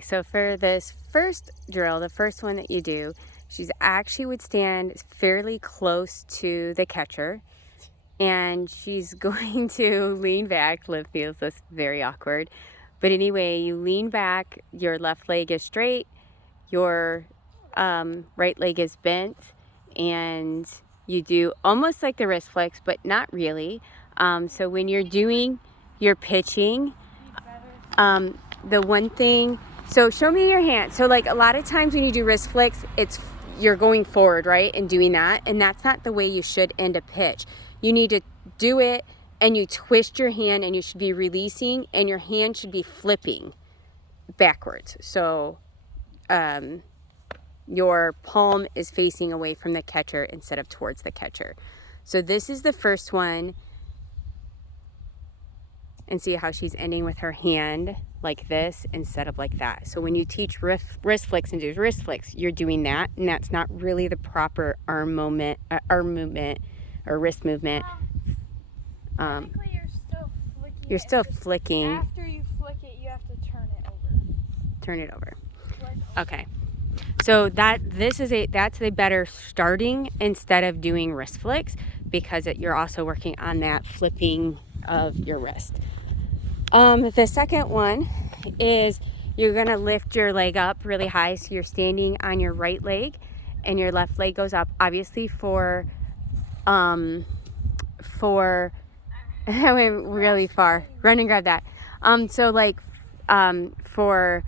So for this first drill, the first one that you do, she's actually would stand fairly close to the catcher, and she's going to lean back. Liv feels this very awkward. But anyway, you lean back, your left leg is straight, your right leg is bent, and you do almost like the wrist flex, but not really. So when you're doing your pitching, the one thing, so show me your hand. So like a lot of times when you do wrist flicks, you're going forward, right? And doing that. And that's not the way you should end a pitch. You need to do it and you twist your hand and you should be releasing and your hand should be flipping backwards. So your palm is facing away from the catcher instead of towards the catcher. So this is the first one. And see how she's ending with her hand like this instead of like that. So when you teach wrist flicks and do wrist flicks, you're doing that, and that's not really the proper arm movement or wrist movement. Technically, you're still flicking. You're still flicking. After you flick it, you have to turn it over. Turn it over. Like, Okay. So that's a better starting instead of doing wrist flicks, because you're also working on that flipping of your wrist. The second one is you're gonna lift your leg up really high, so you're standing on your right leg and your left leg goes up, obviously for I went really far. Run and grab that. So like for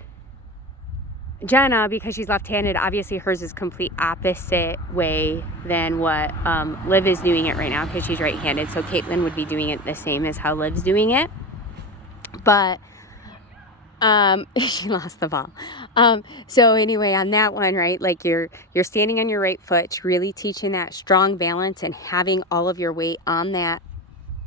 Jenna, because she's left-handed, obviously hers is complete opposite way than what Liv is doing it right now, because she's right-handed. So Caitlin would be doing it the same as how Liv's doing it. But she lost the ball. So anyway, on that one, right, like you're standing on your right foot, really teaching that strong balance and having all of your weight on that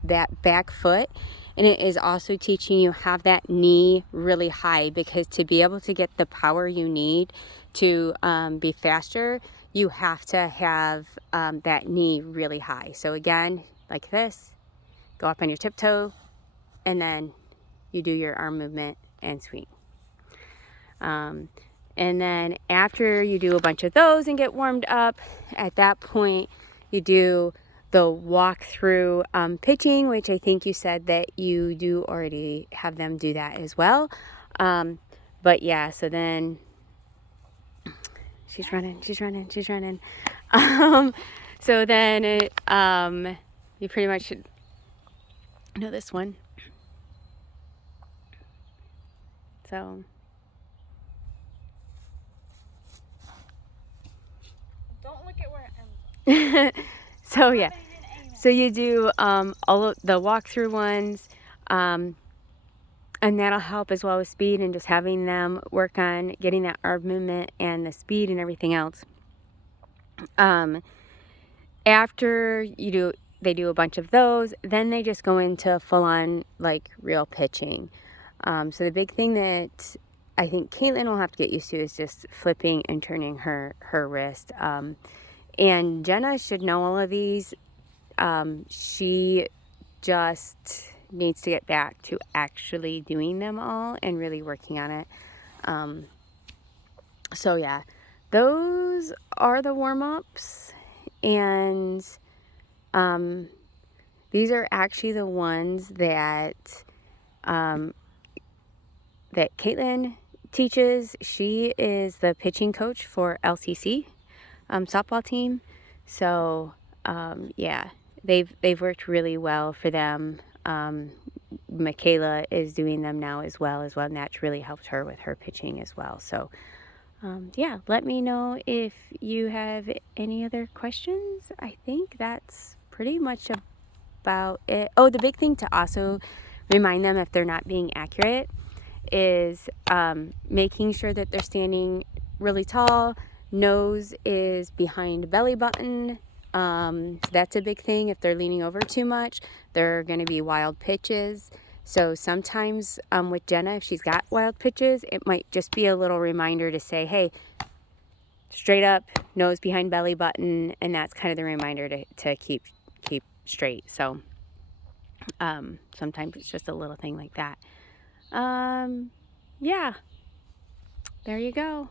back foot. And it is also teaching you have that knee really high, because to be able to get the power you need to be faster, you have to have that knee really high. So again, like this, go up on your tiptoe, and then you do your arm movement and swing. And then after you do a bunch of those and get warmed up, at that point you do the walk through pitching, which I think you said that you do already have them do that as well. But yeah, so then she's running. So then you pretty much should know this one. So don't look at where it ends up. so yeah, so you do all of the walkthrough ones, and that'll help as well with speed and just having them work on getting that arm movement and the speed and everything else. After they do a bunch of those, then they just go into full-on like real pitching. So the big thing that I think Caitlin will have to get used to is just flipping and turning her wrist. And Jenna should know all of these. She just needs to get back to actually doing them all and really working on it. So yeah, those are the warm-ups, and these are actually the ones that that Caitlin teaches. She is the pitching coach for LCC softball team. So yeah, they've worked really well for them. Michaela is doing them now as well, and that's really helped her with her pitching as well. So yeah, let me know if you have any other questions. I think that's pretty much about it. Oh, the big thing to also remind them if they're not being accurate is making sure that they're standing really tall. Nose is behind belly button. So that's a big thing. If they're leaning over too much, they're going to be wild pitches. So sometimes with Jenna, if she's got wild pitches, it might just be a little reminder to say, hey, straight up, nose behind belly button, and that's kind of the reminder to keep straight. So sometimes it's just a little thing like that. Yeah. there you go.